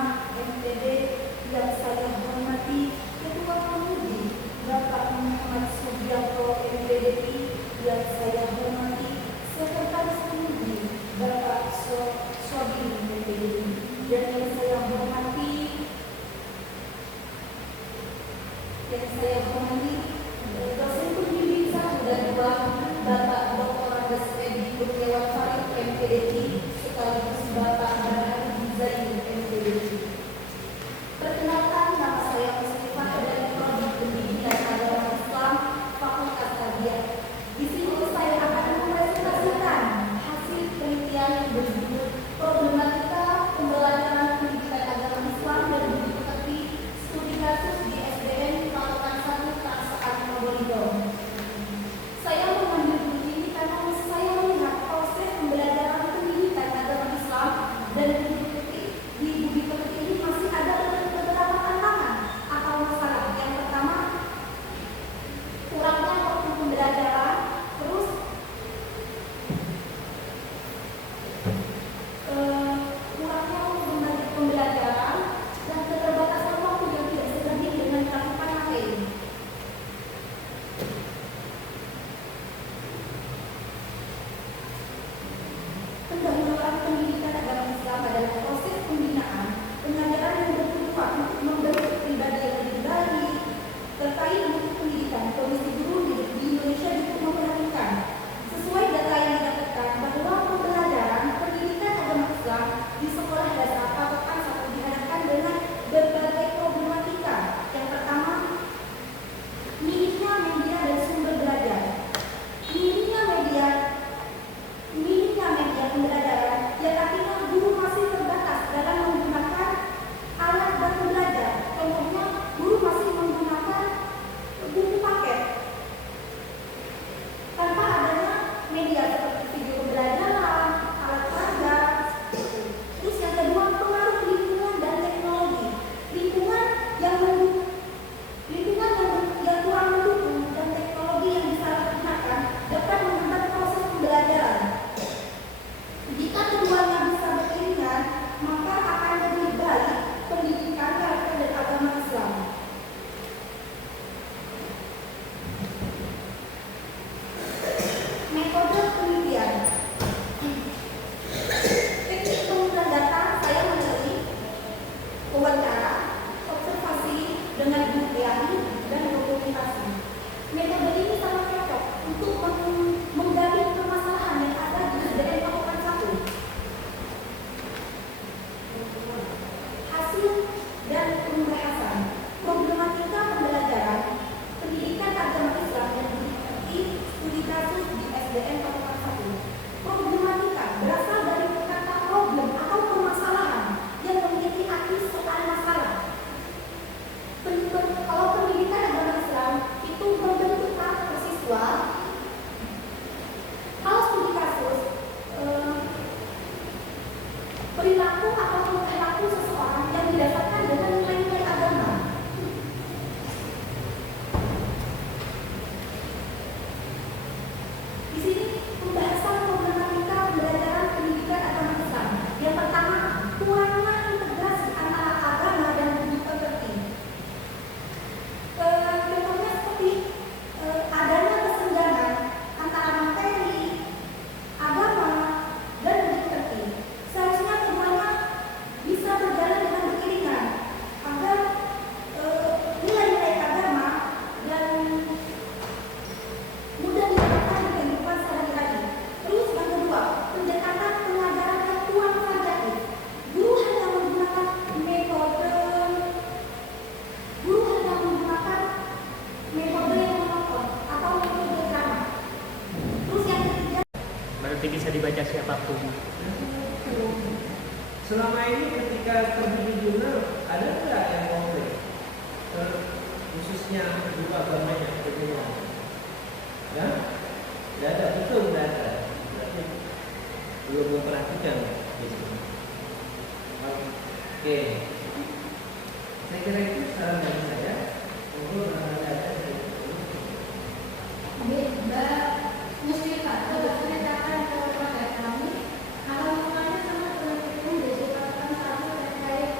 Pembina MTD yang saya hormati, Ketua Pemudi Bapak Muhammad Subianto MPDI yang saya hormati, Sekretaris Pemudi Bapak Swabini MPDI, dan yang saya hormati dosen pembimbing 1 dan 2 Bapak Dr. Andes Edi Kurniawan Farid MPDI sekaligus Bapak Barhari Zain MPDI. Perkenalkan, nama saya Mustifah dari Prodi Pendidikan Agama Islam Fakultas Tarbiyah. Di sini saya akan mempresentasikan hasil penelitian yang berjudul Problematika Pembelajaran Pendidikan Agama Islam dan Budi Pekerti Studi Kasus di SDN Patokan 1 Taksaan Probolinggo. Saya mengambil buku ini karena saya melihat proses pembelajaran pendidikan agama Islam dan Budi Pekerti ini masih ada beberapa tantangan atau masalah. Yang pertama, kurangnya waktu pembelajaran, terus kurangnya waktu pembelajaran dan keterbatasan waktu yang tidak sebanding dengan cakupan materi. Pendahuluan pendidikan agama Islam adalah proses pembinaan pengajaran yang bertujuan untuk membentuk pribadi yang lebih baik. Terkait buku pendidikan, Komisi Guru di Indonesia juga memperhatikan sesuai data yang didapatkan bahwa pembelajaran pendidikan agama Islam di sekolah dasar Patokan 1 dihadapkan dengan berbagai problematika. Yang pertama, minimnya media dan sumber belajar. Minimnya media pembelajaran yang artinya guru masih terbatas dalam menggunakan alat bantu belajar. Contohnya, guru masih menggunakan buku paket tanpa adanya media seperti video pembelajaran, alat peraga. Terus yang kedua, pengaruh lingkungan dan teknologi. Lingkungan yang kurang mendukung dan teknologi yang disalahgunakan dapat menghambat proses pembelajaran. Jika keduanya bisa beriringan, maka akan lebih baik pendidikan karakter dan agama Islam. Metode penelitian. Teknik pengumpulan data, saya melalui wawancara, observasi dengan bukti ahli, dan dokumentasi. Metode ini sangat cocok untuk menggali permasalahan yang ada di SDN Patokan 1. Hasil dan pembahasan problematika pembelajaran pendidikan agama Islam dan Budi Pekerti Studi Kasus di SDN Patokan 1. Problematika berasal dari kata problem atau permasalahan yang memiliki arti soal masalah. Kalau pendidikan agama Islam itu membentuk karakter siswa, kalau studi kasus perilaku atau perilaku seseorang yang didasarkan dengan nilai-nilai agama. Di sini pembahasan problematika pembelajaran pendidikan agama Islam. Yang pertama, kurangnya integrasi antara agama dan budi pekerti. Contohnya seperti adanya kesenjangan antara materi, agama, dan budi pekerti. Seharusnya keduanya bisa berjalan dengan beriringan agar nilai-nilai agama dan mudah diterapkan di kehidupan sehari-hari. Terus yang kedua, pendekatan pengajaran yang kuantitatif. Guru hanya menggunakan metode yang monoton atau metode drama. Terus yang ketiga, berarti bisa dibaca siapapun. Selama ini ketika terbit jurnal ada nggak yang konflik? Khususnya guru agamanya, ya? Tidak ada, betul tidak ada. Berarti belum memperhatikan. Oke, saya kira itu saran dari saya. Untuk ada Mbak Mustifah, coba ceritakan kepada kami kalau hubungannya sama penelitian dari Patokan 1 terkait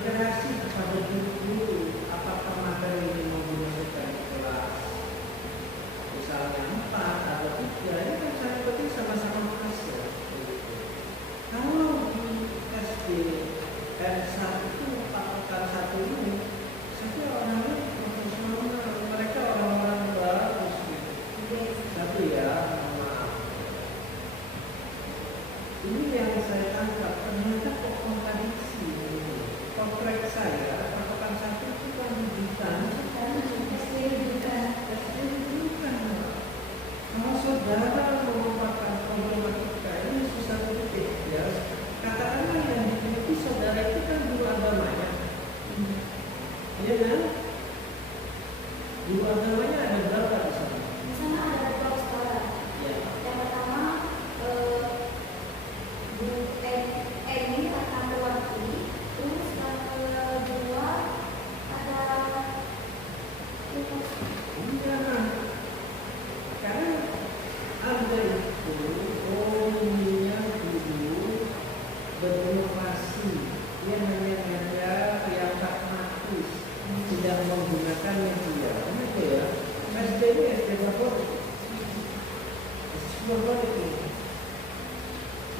literasi kepada guru apakah materi ini menggunakan di kelas misalnya 4 atau 3, ini kan sangat penting sama-sama fase. Kalau di SD R1 itu patokan 1 ini, saya orangnya profesional, mereka orang-orang bagus gitu. Satu ya, maaf. Ini yang saya tangkap, ternyata kok kontradiksi ini. Kontrak saya, patokan 1 itu kan rujukan, SD rujukan. Kalau saudara merupakan problematika ini susah titik ya. Katakanlah yang dimiliki saudara itu kan guru agamanya, iya kan? Guru agamanya ada berapa di sana? Di sana ada beberapa sekolah. Ya. Yang pertama, Bu Eni akan mewakili. Terus yang kedua ada Enggak. Karena ada itu ininya guru berinovasi, dia hanya yang pragmatis, tidak menggunakan media. Itu ya. SD ini SD favorit. Favorit ini.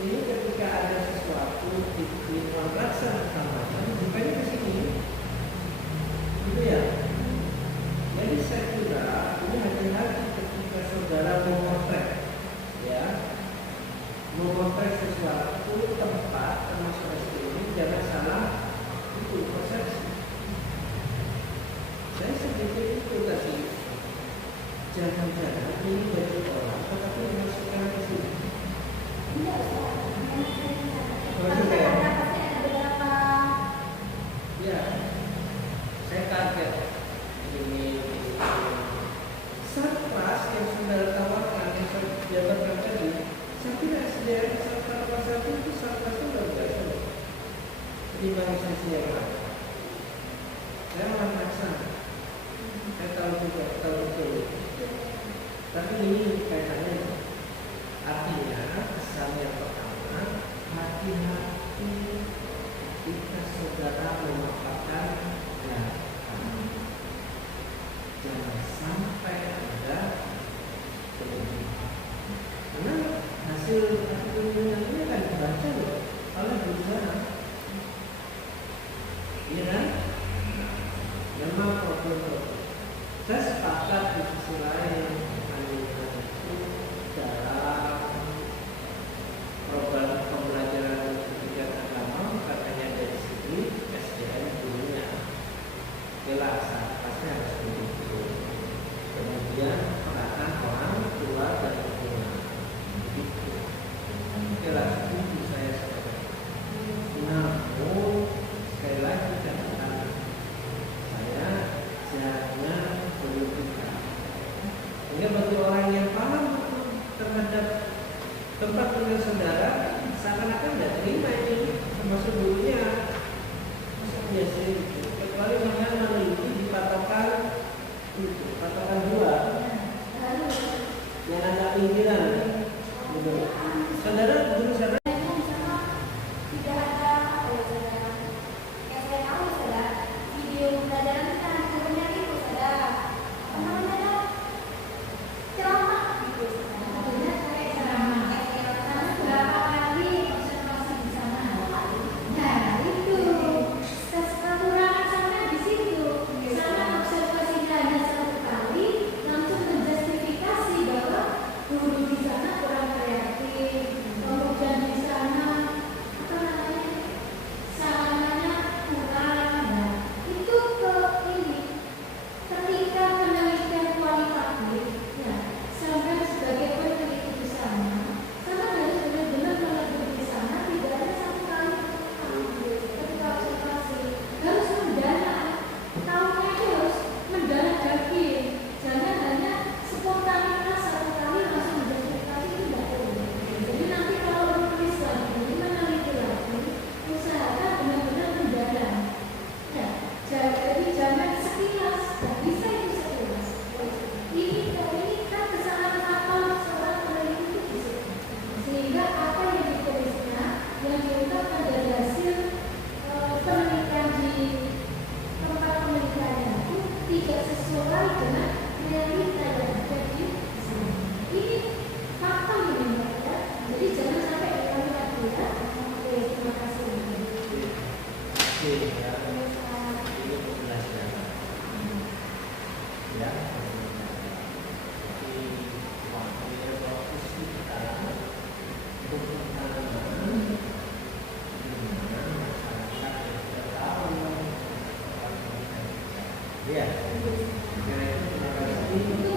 Ini ketika ada sesuatu di melaksanakan, bukannya ke sini, gitu ya. Jadi saya kira ini hati-hati ketika saudara memotret, ya, memotret sesuatu tempat termasuk SD ini, jangan salah itu persepsi. Saya sedikit itu tadi, jangan-jangan ini baju orang, tetapi dimasukkan ke sini. tidak sekolah. Maksudnya? Ada beberapa. Ya, saya kaget. Ini sarpras yang saudara tawarkan yang saya jabarkan tadi, saya kira SDM sarpras satu itu sarpras itu luar biasa ketimbang sesi yang lain. Saya orang Maksan, saya tahu juga, tahu betul. Tapi ini kaitannya, artinya kesan yang pertama, hati-hati ketika saudara memaparkan jangan sampai ada karena hasil ini akan dibaca loh oleh guru. Iya kan? Memang problem. Saya sepakat di sisi lain itu dalam program pembelajaran pendidikan agama bukan hanya dari segi SDM gurunya, jelas pasti harus begitu. Kemudian peran orang tua dan lingkungan begitu. Jelas itu saya sepakat. Namun sekali lagi catatan saya jangan berlebihan. ya. Ini pembelajaran. Ya. Jadi waktunya fokus kita untuk penanaman dengan masyarakat yang sudah tahu. Ya. Nah, itu terima kasih.